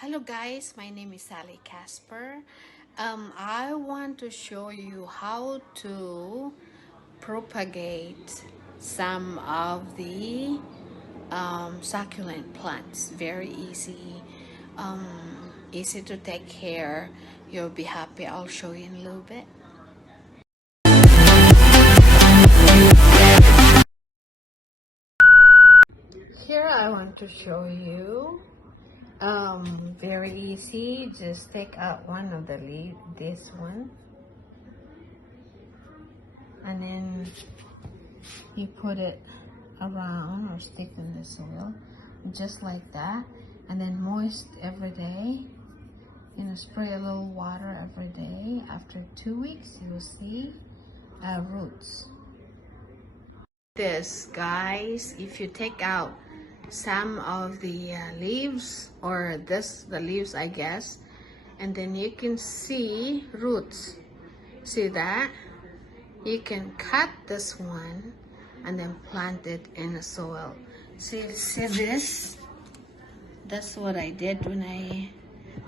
Hello guys, my name is Sally Casper. I want to show you how to propagate some of the succulent plants. Very easy, easy to take care. You'll be happy. I'll show you in a little bit. Here I want to show you very easy. Just take out one of the leaf, this one, and then you put it around or stick in the soil just like that, and then moist every day. Spray a little water every day. After 2 weeks you will see roots. This, guys, if you take out some of the leaves, or the leaves I guess, and then you can see roots. See that? You can cut this one and then plant it in the soil. See this? That's what I did when I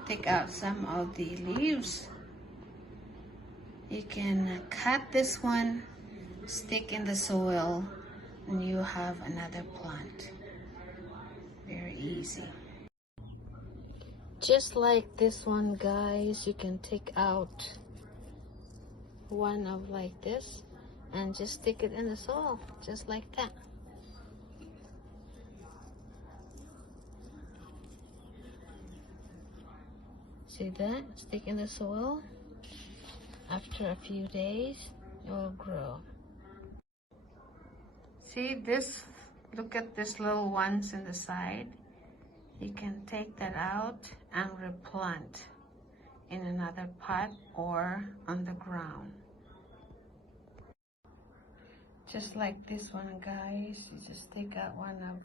take out some of the leaves. You can cut this one, stick in the soil, and you have another plant. Very easy. Just like this one, guys, you can take out one of like this and just stick it in the soil, just like that. See that? Stick in the soil. After a few days, it will grow. See this? Look at this little ones in the side. You can take that out and replant in another pot or on the ground. Just like this one, guys. You just take out one of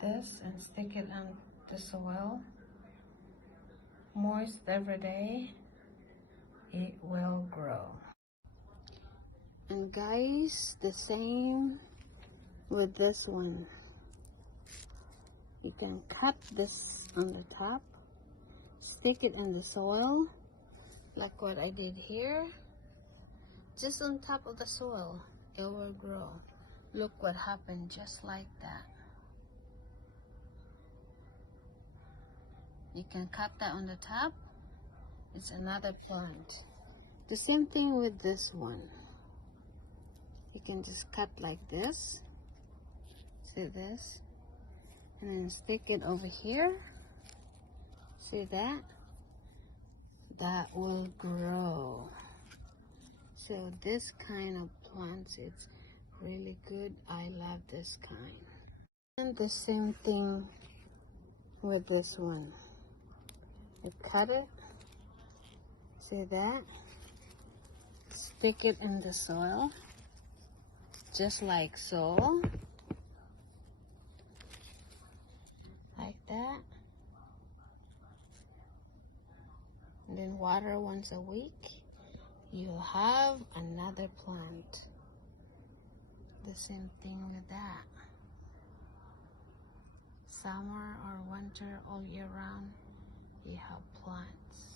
this and stick it on the soil. Moist every day. It will grow. And guys, the same with this one. You can cut this on the top, stick it in the soil like what I did here, just on top of the soil. It will grow. Look what happened, just like that. You can cut that on the top. It's another plant. The same thing with this one. You can just cut like this. See this? And then stick it over here. See that? That will grow. So this kind of plants, it's really good. I love this kind. And the same thing with this one. You cut it. See that? Stick it in the soil, just like so. Like that. And then water once a week. You'll have another plant. The same thing with that. Summer or winter, all year round, you have plants.